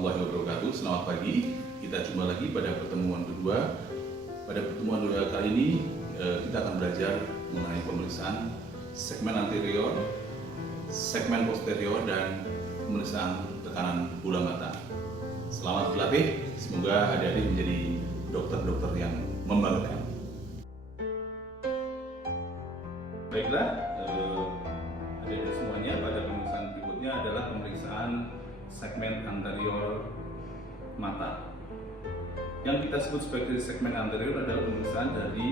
warahmatullahi wabarakatuh. Selamat pagi. Kita jumpa lagi pada pertemuan kedua. Pada pertemuan kedua kali ini kita akan belajar mengenai pemeriksaan segmen anterior, segmen posterior, dan pemeriksaan tekanan bola mata. Selamat berlatih. Semoga adik-adik menjadi dokter-dokter yang membanggakan. Baiklah, adik-adik semuanya, pada pemeriksaan berikutnya adalah pemeriksaan segmen anterior mata. Yang kita sebut sebagai segmen anterior adalah pemeriksaan dari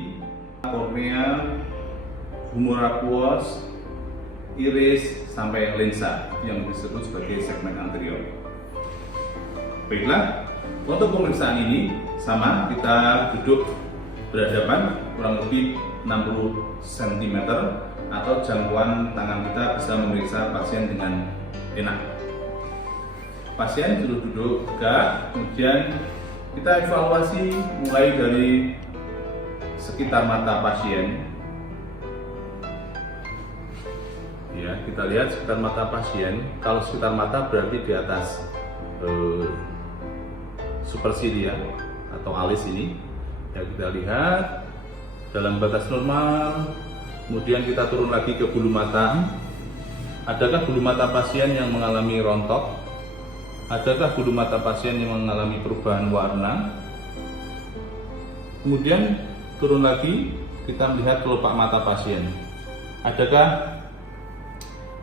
kornea, humor aqueous, iris, sampai lensa yang disebut sebagai segmen anterior. Baiklah, untuk pemeriksaan ini sama, kita duduk berhadapan kurang lebih 60 cm atau jangkauan tangan kita bisa memeriksa pasien dengan enak. Pasien duduk tegak, kemudian kita evaluasi mulai dari sekitar mata pasien. Ya, kita lihat sekitar mata pasien. Kalau sekitar mata berarti di atas supersilia atau alis ini. Ya, kita lihat dalam batas normal. Kemudian kita turun lagi ke bulu mata. Adakah bulu mata pasien yang mengalami rontok? Adakah bulu mata pasien yang mengalami perubahan warna? Kemudian turun lagi, kita melihat kelopak mata pasien. Adakah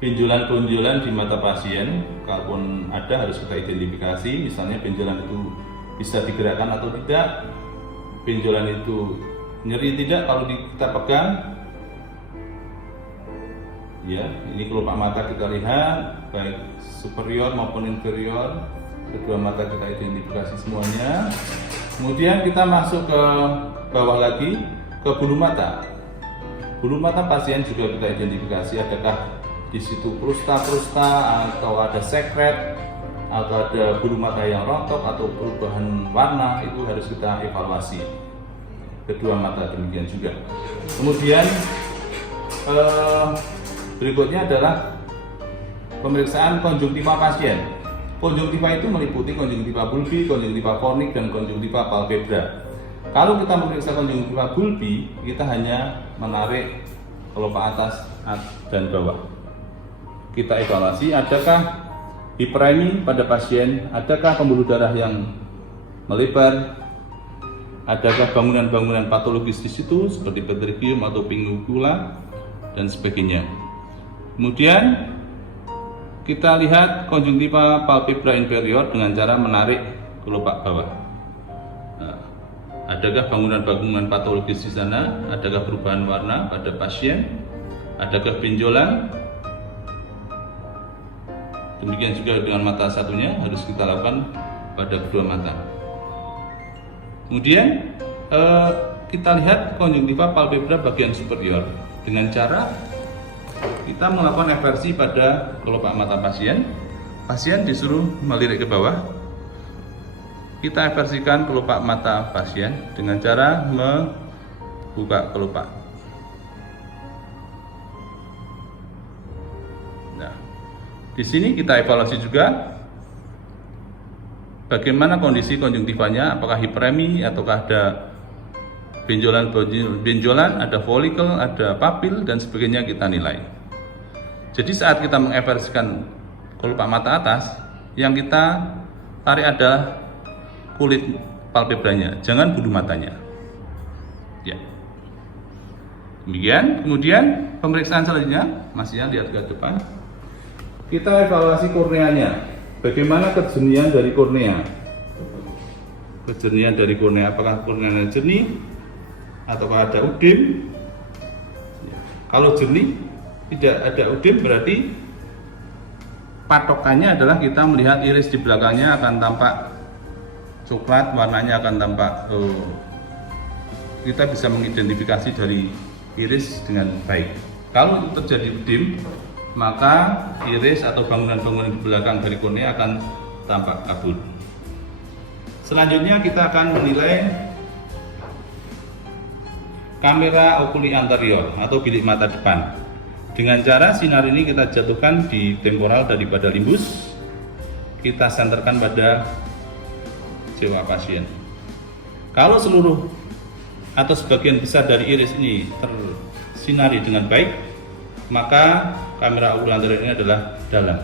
benjolan-benjolan di mata pasien? Kalaupun ada, harus kita identifikasi. Misalnya benjolan itu bisa digerakkan atau tidak. Benjolan itu nyeri tidak kalau kita pegang. Ya, ini kelopak mata kita lihat, baik superior maupun inferior. Kedua mata kita identifikasi semuanya. Kemudian kita masuk ke bawah lagi, ke bulu mata. Bulu mata pasien juga kita identifikasi, adakah di situ prusta atau ada sekret, atau ada bulu mata yang rontok atau perubahan warna. Itu harus kita evaluasi. Kedua mata demikian juga. Kemudian berikutnya adalah pemeriksaan konjungtiva pasien. Konjungtiva itu meliputi konjungtiva bulbi, konjungtiva fornik, dan konjungtiva palpebra. Kalau kita memeriksa konjungtiva bulbi, kita hanya menarik kelopak atas dan bawah. Kita evaluasi, adakah hiperemi pada pasien, adakah pembuluh darah yang melebar, adakah bangunan-bangunan patologis di situ seperti petrichium atau pingula dan sebagainya. Kemudian kita lihat konjungtiva palpebra inferior dengan cara menarik kelopak bawah. Nah, adakah bangunan-bangunan patologis di sana? Adakah perubahan warna pada pasien? Adakah benjolan? Demikian juga dengan mata satunya harus kita lakukan pada kedua mata. Kemudian kita lihat konjungtiva palpebra bagian superior dengan cara kita melakukan eversi pada kelopak mata pasien. Pasien disuruh melirik ke bawah. Kita eversikan kelopak mata pasien dengan cara membuka kelopak. Nah, di sini kita evaluasi juga bagaimana kondisi konjungtivanya, apakah hiperemi ataukah ada benjolan, ada folikel, ada papil, dan sebagainya kita nilai. Jadi saat kita mengeversikan kelopak mata atas, yang kita tarik adalah kulit palpebranya, jangan bulu matanya. Ya. Demikian. Kemudian pemeriksaan selanjutnya, masih ya, lihat ke depan. Kita evaluasi korneanya. Bagaimana kejernihan dari kornea? Kejernihan dari kornea, apakah korneanya jernih ataukah ada udem? Kalau jernih, tidak ada udem, berarti patokannya adalah kita melihat iris di belakangnya akan tampak coklat, warnanya akan tampak kita bisa mengidentifikasi dari iris dengan baik. Kalau terjadi udem, maka iris atau bangunan-bangunan di belakang dari kornea akan tampak kabur. Selanjutnya kita akan menilai kamera okuli anterior atau bilik mata depan. Dengan cara sinar ini kita jatuhkan di temporal daripada limbus. kita senterkan pada jiwa pasien. Kalau seluruh atau sebagian besar dari iris ini tersinari dengan baik, maka kamera okulenter ini adalah dalam.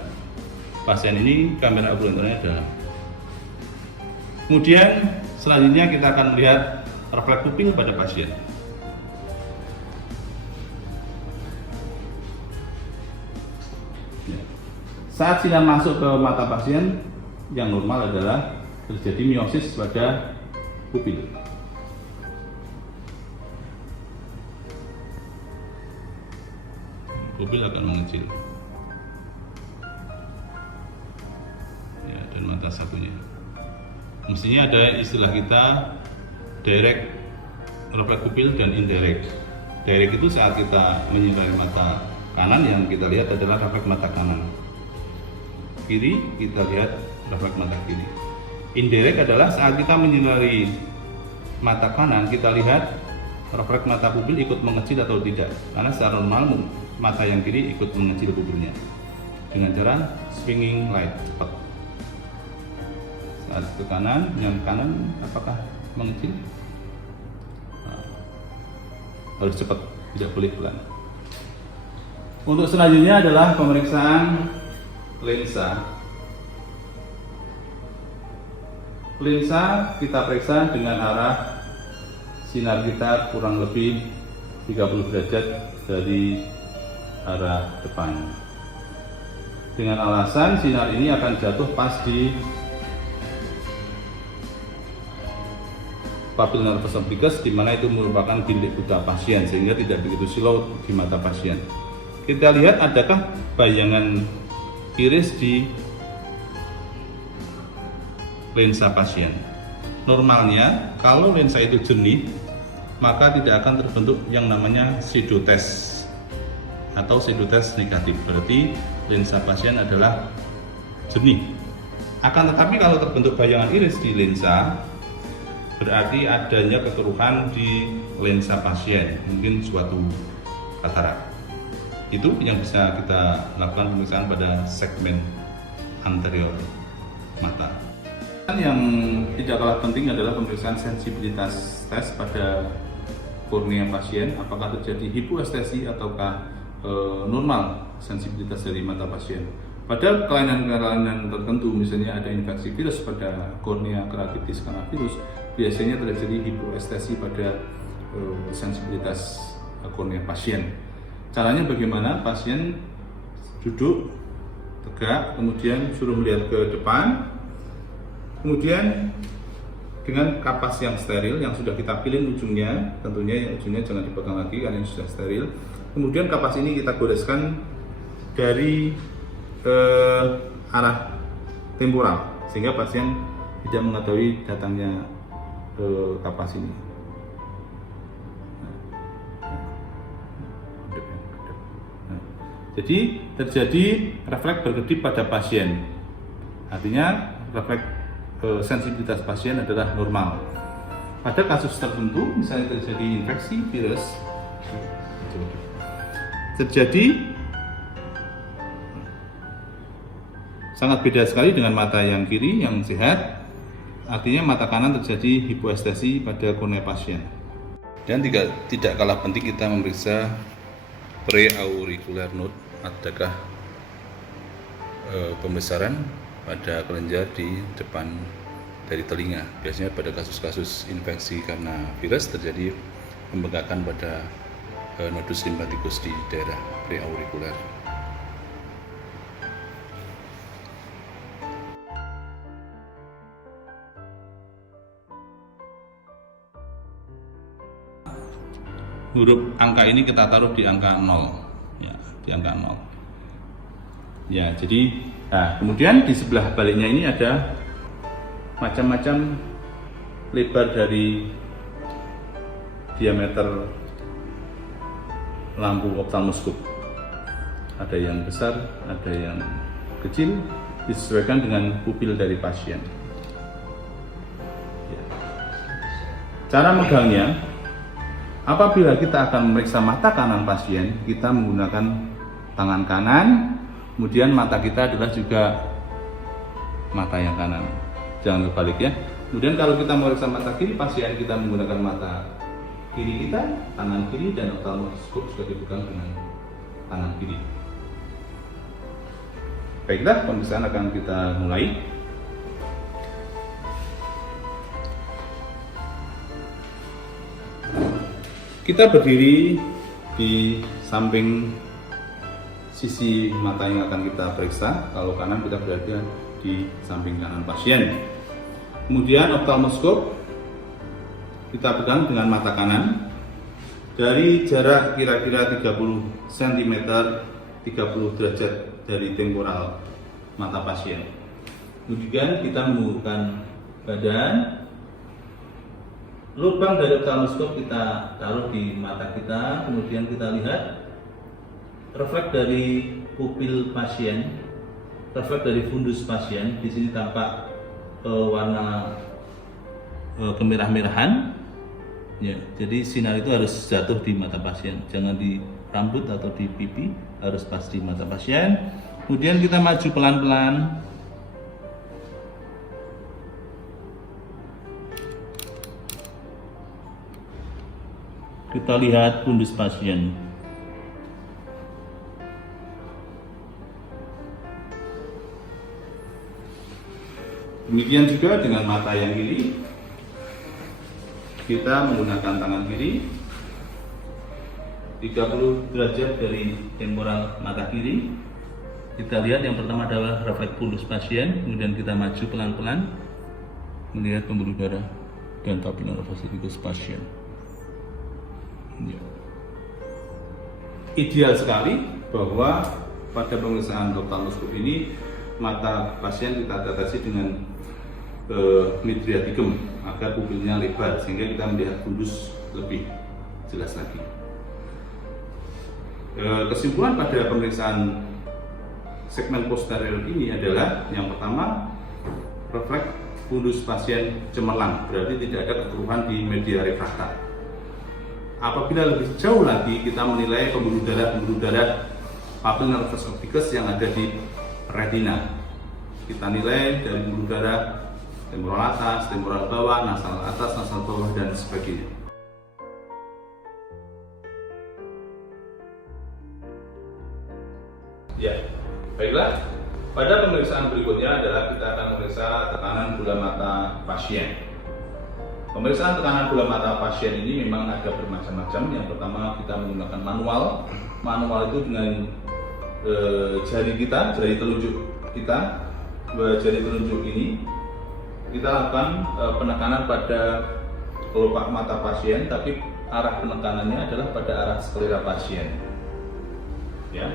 Pasien ini kamera okulenternya dalam. Kemudian selanjutnya kita akan melihat refleks pupil pada pasien. Saat sinar masuk ke mata pasien, yang normal adalah terjadi miosis pada pupil. Pupil akan mengecil. Ya, dan mata satunya. Mestinya ada istilah kita direct refleks pupil dan indirect. Direct itu saat kita menyinari mata kanan, yang kita lihat adalah refleks mata kanan. Kiri kita lihat refleks mata kiri. Indirect adalah saat kita menyinari mata kanan, kita lihat refleks mata pupil ikut mengecil atau tidak. Karena secara normal mata yang kiri ikut mengecil pupilnya dengan cara swinging light, cepat. Saat ke kanan, yang kanan apakah mengecil? Harus cepat, tidak boleh pelan. Untuk selanjutnya adalah pemeriksaan lensa. Lensa kita periksa dengan arah sinar kita kurang lebih 30 derajat dari arah depan. Dengan alasan sinar ini akan jatuh pas di papil nervus obliquus, di mana itu merupakan bilik buta pasien, sehingga tidak begitu silau di mata pasien. Kita lihat adakah bayangan iris di lensa pasien. Normalnya kalau lensa itu jernih, maka tidak akan terbentuk yang namanya pseudotes atau pseudotes negatif. Berarti lensa pasien adalah jernih. Akan tetapi kalau terbentuk bayangan iris di lensa, berarti adanya kekeruhan di lensa pasien, mungkin suatu katarak. Itu yang bisa kita lakukan pemeriksaan pada segmen anterior mata. Yang tidak kalah penting adalah pemeriksaan sensibilitas tes pada kornea pasien, apakah terjadi hipoestesi ataukah normal sensibilitas dari mata pasien. Pada kelainan-kelainan tertentu, misalnya ada infeksi virus pada kornea keratitis karena virus, biasanya terjadi hipoestesi pada sensibilitas kornea pasien. Caranya bagaimana? Pasien duduk tegak, kemudian suruh melihat ke depan, kemudian dengan kapas yang steril yang sudah kita pilih ujungnya, tentunya ujungnya jangan dipotong lagi karena ini sudah steril. Kemudian kapas ini kita goreskan dari arah temporal, sehingga pasien tidak mengetahui datangnya kapas ini. Jadi terjadi refleks berkedip pada pasien, artinya refleks sensibilitas pasien adalah normal. Pada kasus tertentu, misalnya terjadi infeksi virus, terjadi sangat beda sekali dengan mata yang kiri yang sehat, artinya mata kanan terjadi hipoestesi pada kornea pasien. Dan tidak kalah penting kita memeriksa preauricular node, adakah pembesaran pada kelenjar di depan dari telinga. Biasanya pada kasus-kasus infeksi karena virus terjadi pembengkakan pada nodus simpatikus di daerah preaurikuler. Huruf angka ini kita taruh di angka 0, ya, di angka 0. Ya, jadi kemudian di sebelah baliknya ini ada macam-macam lebar dari diameter lampu ophthalmoscope. Ada yang besar, ada yang kecil, disesuaikan dengan pupil dari pasien. Ya. Cara megangnya, apabila kita akan memeriksa mata kanan pasien, kita menggunakan tangan kanan, kemudian mata kita adalah juga mata yang kanan, jangan kebalik ya. Kemudian kalau kita memeriksa mata kiri pasien, kita menggunakan mata kiri kita, tangan kiri, dan oftalmoskop juga dipegang dengan tangan kiri. Baiklah, pemeriksaan akan kita mulai. Kita berdiri di samping sisi mata yang akan kita periksa. Kalau kanan, kita berada di samping kanan pasien. Kemudian oftalmoskop kita pegang dengan mata kanan dari jarak kira-kira 30 cm, 30 derajat dari temporal mata pasien. Kemudian kita menundukkan badan. Lubang dari oftalmoskop kita taruh di mata kita, kemudian kita lihat refleks dari pupil pasien, refleks dari fundus pasien. Di sini tampak warna kemerah-merahan. Ya, jadi sinar itu harus jatuh di mata pasien, jangan di rambut atau di pipi, harus pas di mata pasien. Kemudian kita maju pelan-pelan. Kita lihat fundus pasien. Demikian juga dengan mata yang kiri. Kita menggunakan tangan kiri 30 derajat dari temporal mata kiri. Kita lihat yang pertama adalah refleks fundus pasien, kemudian kita maju pelan-pelan melihat pembuluh darah dan papilla vasculitis pasien. Ya. Ideal sekali bahwa pada pemeriksaan oftalmoskop ini mata pasien kita tetesi dengan midriaticum agar pupilnya lebar sehingga kita melihat fundus lebih jelas lagi. Kesimpulan pada pemeriksaan segmen posterior ini adalah yang pertama, refleks fundus pasien cemerlang, berarti tidak ada kekeruhan di media refrakta. Apabila lebih jauh lagi, kita menilai pembuluh darah papilla nervus opticus yang ada di retina. Kita nilai dari pembuluh darah temporal atas, temporal bawah, nasal atas, nasal bawah, dan sebagainya. Ya, baiklah. Pada pemeriksaan berikutnya adalah kita akan memeriksa tekanan bola mata pasien. Pemeriksaan tekanan bola mata pasien ini memang ada bermacam-macam. Yang pertama, kita menggunakan manual. Manual itu dengan jari kita, jari telunjuk kita, jari telunjuk ini kita lakukan penekanan pada kelopak mata pasien, tapi arah penekanannya adalah pada arah sklera pasien. Ya.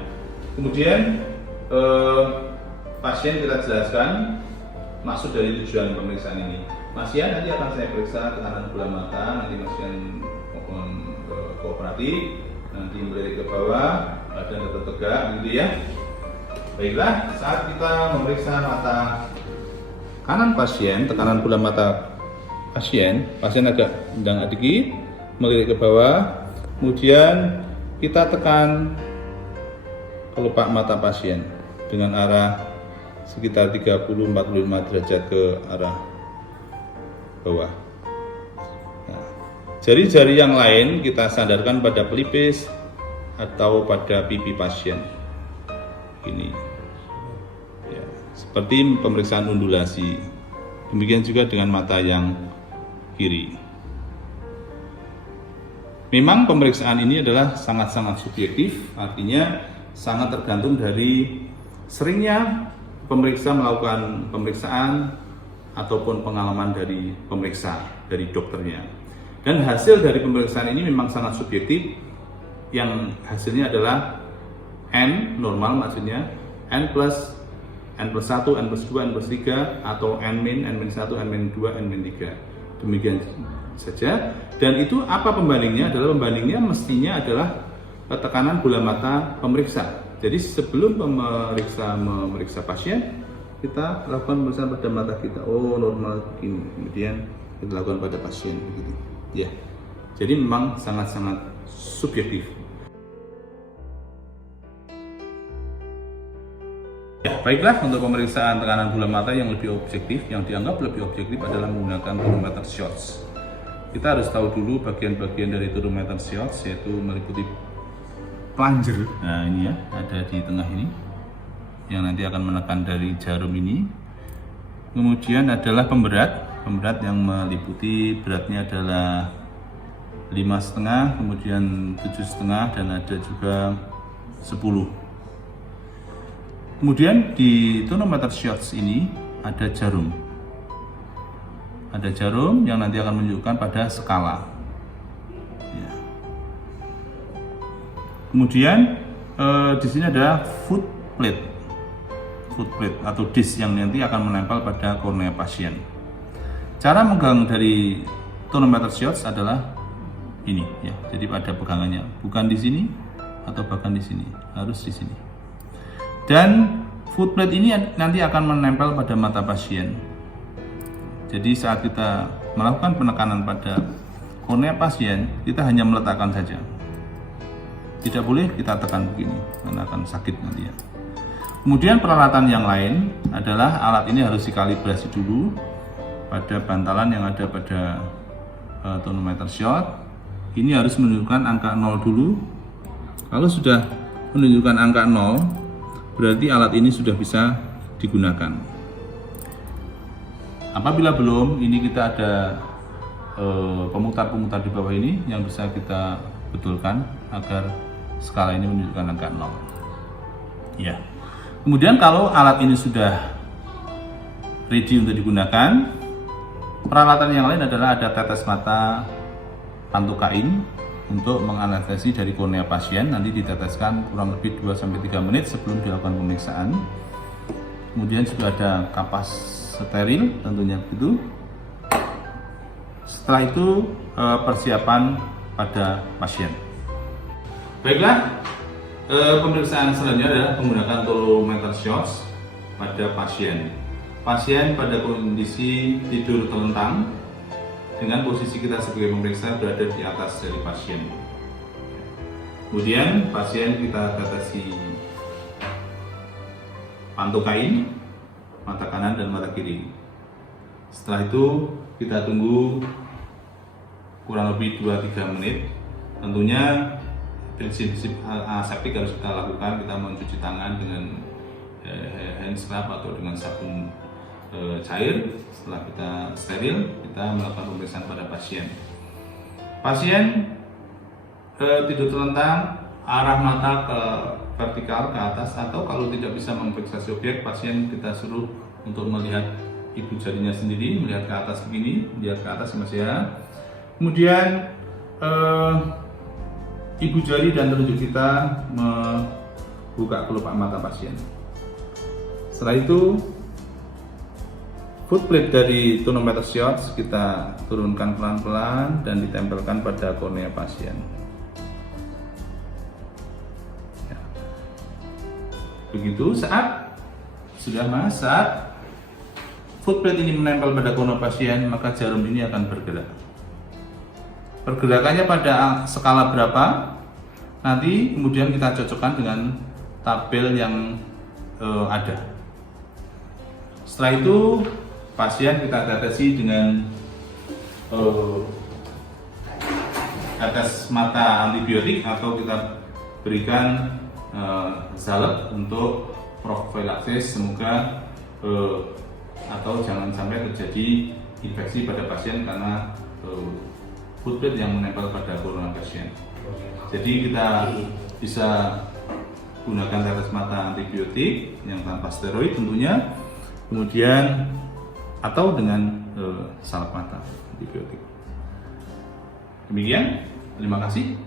Kemudian pasien kita jelaskan maksud dari tujuan pemeriksaan ini. Pasien nanti akan saya periksa tekanan bola mata, nanti pasien mohon kooperatif, nanti melirik ke bawah, badan tetap tegak, gitu ya. Baiklah, saat kita memeriksa mata kanan pasien, tekanan bola mata pasien agak mendang dikit, melirik ke bawah, kemudian kita tekan kelopak mata pasien dengan arah sekitar 30-45 derajat ke arah bawah. Nah, jari-jari yang lain kita sandarkan pada pelipis atau pada pipi pasien. Ini, ya, seperti pemeriksaan undulasi. Demikian juga dengan mata yang kiri. Memang pemeriksaan ini adalah sangat-sangat subjektif, artinya sangat tergantung dari seringnya pemeriksa melakukan pemeriksaan ataupun pengalaman dari pemeriksa, dari dokternya. Dan hasil dari pemeriksaan ini memang sangat subjektif, yang hasilnya adalah N normal, maksudnya N plus 1, N plus 2, N plus 3, atau N min 1, N min 2, N min 3. Demikian saja. Dan itu apa pembandingnya? Adalah pembandingnya mestinya adalah tekanan bola mata pemeriksa. Jadi sebelum memeriksa pasien, kita lakukan pemeriksaan pada mata kita. Oh, normal begini. Kemudian kita lakukan pada pasien begitu. Ya. Jadi memang sangat-sangat subjektif. Ya, baiklah, untuk pemeriksaan tekanan bola mata yang lebih objektif, yang dianggap lebih objektif adalah menggunakan tonometer Sjötz. Kita harus tahu dulu bagian-bagian dari tonometer Sjötz, yaitu meliputi plunger. Nah ini ya, ada di tengah ini, yang nanti akan menekan dari jarum ini. Kemudian adalah pemberat yang meliputi beratnya adalah 5,5, kemudian 7,5, dan ada juga 10. Kemudian di tonometer Sjötz ini ada jarum. Ada jarum yang nanti akan menunjukkan pada skala. Ya. Kemudian di sini ada foot plate atau disc yang nanti akan menempel pada kornea pasien. Cara megang dari tonometer Sjötz adalah ini ya. Jadi pada pegangannya bukan di sini atau bahkan di sini, harus di sini. Dan footplate ini nanti akan menempel pada mata pasien. Jadi saat kita melakukan penekanan pada kornea pasien, kita hanya meletakkan saja. Tidak boleh kita tekan begini, karena akan sakit nanti ya. Kemudian peralatan yang lain adalah alat ini harus dikalibrasi dulu pada bantalan yang ada pada tonometer Sjötz. Ini harus menunjukkan angka 0 dulu. Kalau sudah menunjukkan angka 0, berarti alat ini sudah bisa digunakan. Apabila belum, ini kita ada pemutar-pemutar di bawah ini yang bisa kita betulkan agar skala ini menunjukkan angka 0. Ya. Kemudian kalau alat ini sudah ready untuk digunakan, peralatan yang lain adalah ada tetes mata pantokain untuk menganestesi dari kornea pasien. Nanti diteteskan kurang lebih 2-3 menit sebelum dilakukan pemeriksaan. Kemudian juga ada kapas steril, tentunya begitu. Setelah itu persiapan pada pasien. Baiklah, pemeriksaan selanjutnya adalah menggunakan tonometer Sjötz pada pasien. Pasien pada kondisi tidur telentang, dengan posisi kita sebagai pemeriksa berada di atas dari pasien. Kemudian pasien kita tetesi pantokain, mata kanan dan mata kiri. Setelah itu kita tunggu kurang lebih 2-3 menit. Tentunya prinsip aseptik harus kita lakukan. Kita mencuci tangan dengan hand scrub atau dengan sabun cair. Setelah kita steril, kita melakukan pemeriksaan pada pasien. Pasien tidur telentang, arah mata ke vertikal ke atas, atau kalau tidak bisa memfiksasi objek, pasien kita suruh untuk melihat ibu jarinya sendiri, melihat ke atas begini, melihat ke atas mas ya. Kemudian ibu jari dan telunjuk kita membuka kelopak mata pasien. Setelah itu footplate dari tonometer Sjötz kita turunkan pelan-pelan dan ditempelkan pada kornea pasien. Ya. Begitu saat footplate ini menempel pada kornea pasien, maka jarum ini akan bergerak. Pergerakannya pada skala berapa? Nanti kemudian kita cocokkan dengan tabel yang ada. Setelah itu pasien kita tetesi dengan tetes mata antibiotik, atau kita berikan salep untuk profilaksis, semoga atau jangan sampai terjadi infeksi pada pasien karena footplate yang menempel pada kornea pasien. Jadi kita bisa gunakan tetes mata antibiotik yang tanpa steroid tentunya, kemudian atau dengan salep mata antibiotik. Demikian, terima kasih.